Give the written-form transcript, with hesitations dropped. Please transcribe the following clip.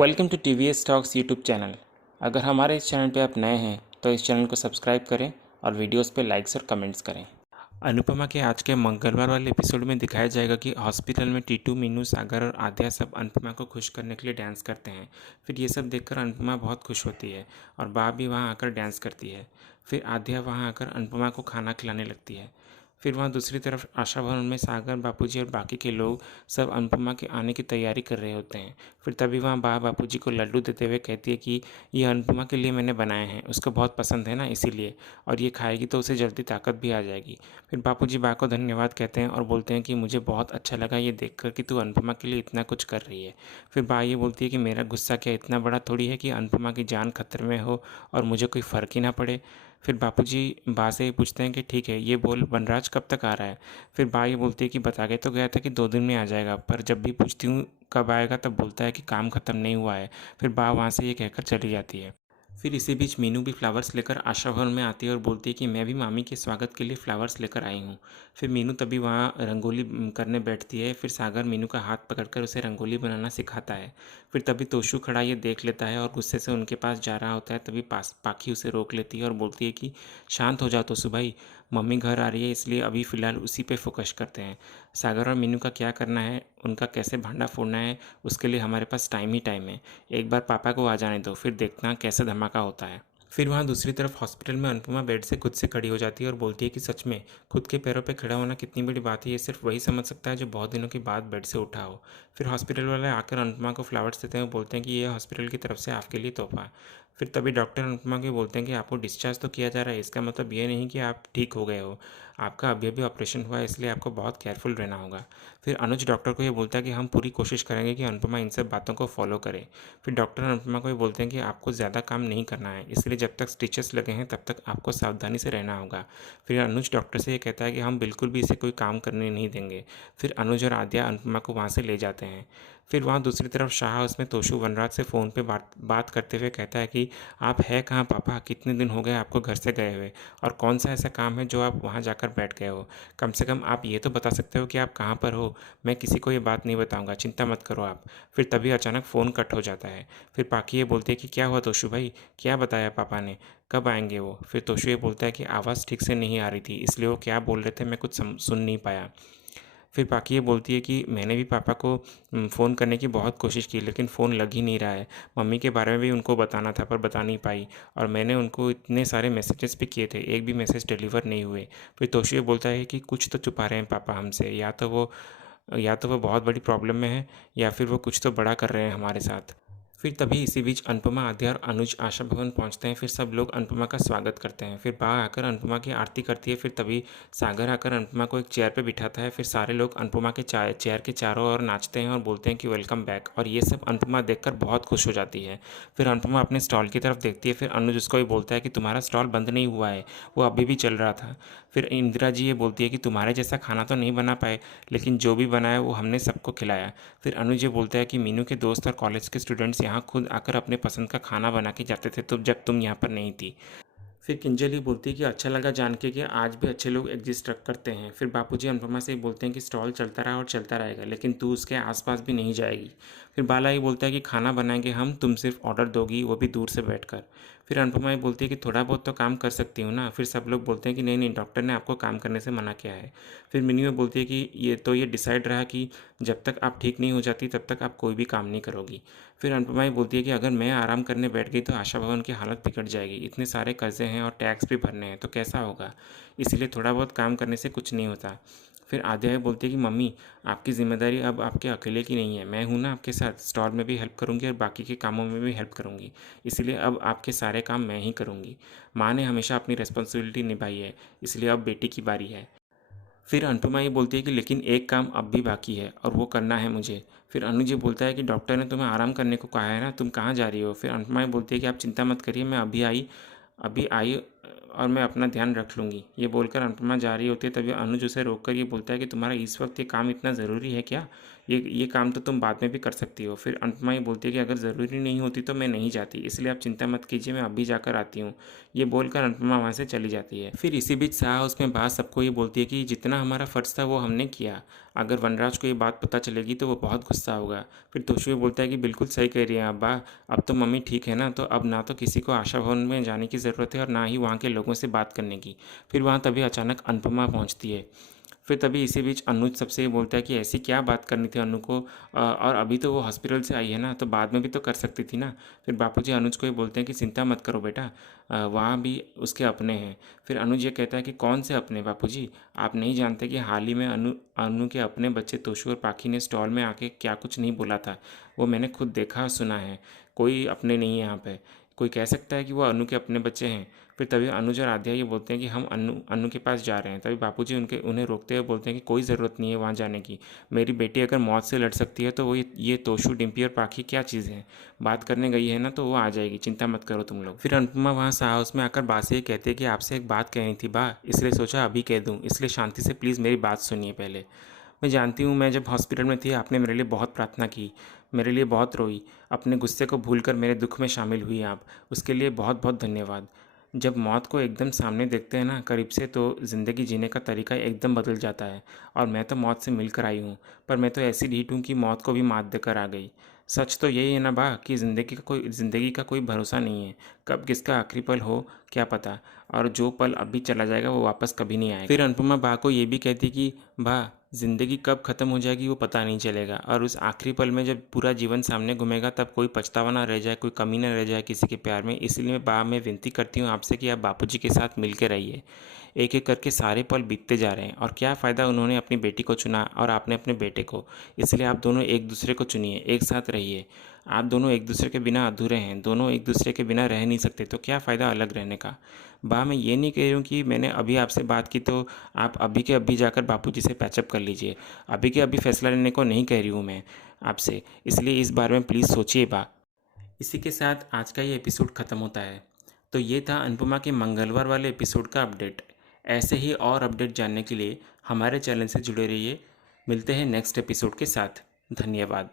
Welcome to TVS talks YouTube channel. अगर हमारे इस चैनल पे आप नए हैं तो इस चैनल को सब्सक्राइब करें और वीडियोस पे लाइक्स और कमेंट्स करें। अनुपमा के आज के मंगलवार वाले एपिसोड में दिखाया जाएगा कि हॉस्पिटल में टीटू, मीनू, सागर और आद्या सब अनुपमा को खुश करने के लिए डांस करते हैं। फिर ये सब देखकर अनुपमा बहुत खुश होती है और बा भी वहाँ आकर डांस करती है। फिर आद्या वहाँ आकर अनुपमा को खाना खिलाने लगती है। फिर वहाँ दूसरी तरफ आशा भवन में सागर, बापूजी और बाकी के लोग सब अनुपमा के आने की तैयारी कर रहे होते हैं। फिर तभी वहाँ बा बापूजी को लड्डू देते हुए कहती है कि ये अनुपमा के लिए मैंने बनाए हैं, उसको बहुत पसंद है ना इसीलिए, और ये खाएगी तो उसे जल्दी ताकत भी आ जाएगी। फिर बापूजी बा को धन्यवाद कहते हैं और बोलते हैं कि मुझे बहुत अच्छा लगा ये देखकर कि तू अनुपमा के लिए इतना कुछ कर रही है। फिर बा ये बोलती है कि मेरा गुस्सा क्या इतना बड़ा थोड़ी है कि अनुपमा की जान खतरे में हो और मुझे कोई फ़र्क ही ना पड़े। फिर बापूजी बा से ही पूछते हैं कि ठीक है, ये बोल वनराज कब तक आ रहा है। फिर बा ये बोलती है कि बता के तो गया था कि 2 दिन में आ जाएगा, पर जब भी पूछती हूँ कब आएगा तब बोलता है कि काम ख़त्म नहीं हुआ है। फिर बा वहाँ से ये कहकर चली जाती है। फिर इसी बीच मीनू भी फ्लावर्स लेकर आशा भवन में आती है और बोलती है कि मैं भी मामी के स्वागत के लिए फ्लावर्स लेकर आई हूँ। फिर मीनू तभी वहाँ रंगोली करने बैठती है। फिर सागर मीनू का हाथ पकड़कर उसे रंगोली बनाना सिखाता है। फिर तभी तोशु खड़ा ये देख लेता है और गुस्से से उनके पास जा रहा होता है। तभी पास पाखी उसे रोक लेती है और बोलती है कि शांत हो जाओ तोशु भाई, मम्मी घर आ रही है इसलिए अभी फ़िलहाल उसी पे फोकस करते हैं। सागर और मीनू का क्या करना है, उनका कैसे भांडा फोड़ना है, उसके लिए हमारे पास टाइम ही टाइम है। एक बार पापा को आ जाने दो, फिर देखना कैसे धमाका होता है। फिर वहाँ दूसरी तरफ हॉस्पिटल में अनुपमा बेड से खुद से खड़ी हो जाती है और बोलती है कि सच में खुद के पैरों पे खड़ा होना कितनी बड़ी बात है, ये सिर्फ वही समझ सकता है जो बहुत दिनों के बाद बेड से उठा हो। फिर हॉस्पिटल वाले आकर अनुपमा को फ्लावर्स देते हैं और बोलते हैं कि ये हॉस्पिटल की तरफ से आपके लिए तोहफा है। फिर तभी डॉक्टर अनुपमा को बोलते हैं कि आपको डिस्चार्ज तो किया जा रहा है, इसका मतलब ये नहीं कि आप ठीक हो गए हो, आपका अभी अभी ऑपरेशन हुआ है इसलिए आपको बहुत केयरफुल रहना होगा। फिर अनुज डॉक्टर को ये बोलता है कि हम पूरी कोशिश करेंगे कि अनुपमा इन सब बातों को फॉलो करे। फिर डॉक्टर अनुपमा को ये बोलते हैं कि आपको ज़्यादा काम नहीं करना है, इसलिए जब तक स्टिचेस लगे हैं तब तक आपको सावधानी से रहना होगा। फिर अनुज डॉक्टर से ये कहता है कि हम बिल्कुल भी इसे कोई काम करने नहीं देंगे। फिर अनुज और आद्या अनुपमा को वहाँ से ले जाते हैं। फिर वहाँ दूसरी तरफ शाह उसमें तोशु वनराज से फ़ोन पे बात करते हुए कहता है कि आप है कहाँ पापा, कितने दिन हो गए आपको घर से गए हुए, और कौन सा ऐसा काम है जो आप वहाँ जाकर बैठ गए हो। कम से कम आप ये तो बता सकते हो कि आप कहाँ पर हो। मैं किसी को ये बात नहीं बताऊँगा, चिंता मत करो आप। फिर तभी अचानक फ़ोन कट हो जाता है। फिर पाखी ये बोलती है कि क्या हुआ तोशु भाई, क्या बताया पापा ने, कब आएंगे वो। फिर तोशु ये बोलता है कि आवाज़ ठीक से नहीं आ रही थी इसलिए वो क्या बोल रहे थे मैं कुछ सुन नहीं पाया। फिर पाखी ये बोलती है कि मैंने भी पापा को फ़ोन करने की बहुत कोशिश की लेकिन फ़ोन लग ही नहीं रहा है। मम्मी के बारे में भी उनको बताना था पर बता नहीं पाई, और मैंने उनको इतने सारे मैसेजेस भी किए थे, एक भी मैसेज डिलीवर नहीं हुए। फिर तोशु ये बोलता है कि कुछ तो छुपा रहे हैं पापा हमसे, या तो वो बहुत बड़ी प्रॉब्लम में है या फिर वो कुछ तो बड़ा कर रहे हैं हमारे साथ। फिर तभी इसी बीच अनुपमा, आद्या और अनुज आशा भवन पहुंचते हैं। फिर सब लोग अनुपमा का स्वागत करते हैं। फिर बा आकर अनुपमा की आरती करती है। फिर तभी सागर आकर अनुपमा को एक चेयर पे बिठाता है। फिर सारे लोग अनुपमा के चेयर के चारों ओर नाचते हैं और बोलते हैं कि वेलकम बैक, और ये सब अनुपमा देखकर बहुत खुश हो जाती है। फिर अनुपमा अपने स्टॉल की तरफ देखती है। फिर अनुज उसको भी बोलता है कि तुम्हारा स्टॉल बंद नहीं हुआ है, वो अभी भी चल रहा था। फिर इंदिरा जी ये बोलती है कि तुम्हारे जैसा खाना तो नहीं बना पाए, लेकिन जो भी बनाया वो हमने सबको खिलाया। फिर अनुज ये बोलता है कि मीनू के दोस्त और कॉलेज के स्टूडेंट्स यहाँ खुद आकर अपने पसंद का खाना बना के जाते थे तो जब तुम यहाँ पर नहीं थी। फिर किंजल ही बोलती है कि अच्छा लगा जान के कि आज भी अच्छे लोग एग्जिस्ट करते हैं। फिर बापूजी अनुपमा से बोलते हैं कि स्टॉल चलता रहा और चलता रहेगा लेकिन तू उसके आसपास भी नहीं जाएगी। फिर बाला ही बोलता है कि खाना बनाएंगे हम, तुम सिर्फ ऑर्डर दोगी, वो भी दूर से बैठकर। फिर अनुपमा ही बोलती है कि थोड़ा बहुत तो काम कर सकती हूँ ना। फिर सब लोग बोलते हैं कि नहीं नहीं, डॉक्टर ने आपको काम करने से मना किया है। फिर मिनी बोलती है कि ये डिसाइड रहा कि जब तक आप ठीक नहीं हो जाती तब तक आप कोई भी काम नहीं करोगी। फिर अनुपमा ही बोलती है कि अगर मैं आराम करने बैठ गई तो आशा भवन की हालत बिगड़ जाएगी, इतने सारे कर्जे हैं और टैक्स भी भरने हैं तो कैसा होगा, इसलिए थोड़ा बहुत काम करने से कुछ नहीं होता। फिर आद्या बोलती है कि मम्मी, आपकी जिम्मेदारी अब आपके अकेले की नहीं है, मैं हूँ ना आपके साथ, स्टॉल में भी हेल्प करूँगी और बाकी के कामों में भी हेल्प करूँगी, इसलिए अब आपके सारे काम मैं ही करूँगी। माँ ने हमेशा अपनी रिस्पॉन्सिबिलिटी निभाई है, इसलिए अब बेटी की बारी है। फिर अनुपमा ये बोलती है कि लेकिन एक काम अब भी बाकी है और वो करना है मुझे। फिर अनुज ये बोलता है कि डॉक्टर ने तुम्हें आराम करने को कहा है ना, तुम कहाँ जा रही हो। फिर अनुपमा ये बोलती है कि आप चिंता मत करिए, मैं अभी आई और मैं अपना ध्यान रख लूँगी। ये बोलकर अनुपमा जा रही होती है। तभी अनुज उसे रोककर ये बोलता है कि तुम्हारा इस वक्त ये काम इतना ज़रूरी है क्या, ये काम तो तुम बाद में भी कर सकती हो। फिर अनुपमा ये बोलती है कि अगर ज़रूरी नहीं होती तो मैं नहीं जाती, इसलिए आप चिंता मत कीजिए, मैं अभी जाकर आती हूँ। ये बोलकर अनुपमा वहाँ से चली जाती है। फिर इसी बीच साहा उसमें बात सबको ये बोलती है कि जितना हमारा फ़र्ज़ था वो हमने किया, अगर वनराज को ये बात पता चलेगी तो वो बहुत गुस्सा होगा। फिर तोशु ये बोलता है कि बिल्कुल सही कह रही है अब्बा, अब तो मम्मी ठीक है ना, तो अब ना तो किसी को आशा भवन में जाने की ज़रूरत है और ना ही वहाँ के लोगों से बात करने की। फिर वहाँ तभी अचानक अनुपमा पहुँचती है। फिर तभी इसी बीच अनुज सबसे ये बोलता है कि ऐसी क्या बात करनी थी अनु को, और अभी तो वो हॉस्पिटल से आई है ना, तो बाद में भी तो कर सकती थी ना। फिर बापूजी अनुज को ये बोलते हैं कि चिंता मत करो बेटा, वहाँ भी उसके अपने हैं। फिर अनुज ये कहता है कि कौन से अपने बापूजी, आप नहीं जानते कि हाल ही में अनु अनु के अपने बच्चे तोशु और पाखी ने स्टॉल में आके क्या कुछ नहीं बोला था, वो मैंने खुद देखा और सुना है। कोई अपने नहीं है यहाँ पे। कोई कह सकता है कि वो अनु के अपने बच्चे हैं। फिर तभी अनुज और आध्या ये बोलते हैं कि हम अनु के पास जा रहे हैं। तभी बापूजी उन्हें रोकते हुए बोलते हैं कि कोई ज़रूरत नहीं है वहाँ जाने की। मेरी बेटी अगर मौत से लड़ सकती है तो वो ये तोशु, डिम्पी और पाखी क्या चीज़ है। बात करने गई है ना तो वो आ जाएगी, चिंता मत करो तुम लोग। फिर अनुपमा वहाँ हाउस में आकर बा से ये कहते हैं कि आपसे एक बात कहनी थी बा, इसलिए सोचा अभी कह दूँ, इसलिए शांति से प्लीज़ मेरी बात सुनिए पहले। मैं जानती हूँ, मैं जब हॉस्पिटल में थी आपने मेरे लिए बहुत प्रार्थना की, मेरे लिए बहुत रोई, अपने गुस्से को भूलकर मेरे दुख में शामिल हुई आप, उसके लिए बहुत बहुत धन्यवाद। जब मौत को एकदम सामने देखते हैं ना करीब से, तो ज़िंदगी जीने का तरीका एकदम बदल जाता है। और मैं तो मौत से मिलकर आई हूँ, पर मैं तो ऐसी ढीठ हूँ कि मौत को भी मात देकर आ गई। सच तो यही है ना बा कि ज़िंदगी का कोई भरोसा नहीं है, कब किसका आखिरी पल हो क्या पता, और जो पल अभी चला जाएगा वो वापस कभी नहीं आएगा। फिर अनुपमा बा को ये भी कहती कि बा, ज़िंदगी कब ख़त्म हो जाएगी वो पता नहीं चलेगा, और उस आखिरी पल में जब पूरा जीवन सामने घूमेगा तब कोई पछतावा ना रह जाए, कोई कमी ना रह जाए किसी के प्यार में। इसलिए मैं विनती करती हूँ आपसे कि आप बापूजी के साथ मिल के रहिए। एक एक करके सारे पल बीतते जा रहे हैं, और क्या फ़ायदा, उन्होंने अपनी बेटी को चुना और आपने अपने बेटे को। इसलिए आप दोनों एक दूसरे को चुनिए, एक साथ रहिए। आप दोनों एक दूसरे के बिना अधूरे हैं, दोनों एक दूसरे के बिना रह नहीं सकते, तो क्या फ़ायदा अलग रहने का। मैं ये नहीं कह रही हूँ कि मैंने अभी आपसे बात की तो आप अभी के अभी जाकर बापूजी से पैचअप कर लीजिए। अभी के अभी फैसला लेने को नहीं कह रही हूँ मैं आपसे, इसलिए इस बारे में प्लीज़ सोचिए इसी के साथ आज का ये एपिसोड ख़त्म होता है। तो ये था अनुपमा के मंगलवार वाले एपिसोड का अपडेट। ऐसे ही और अपडेट जानने के लिए हमारे चैनल से जुड़े रहिए। मिलते हैं नेक्स्ट एपिसोड के साथ। धन्यवाद।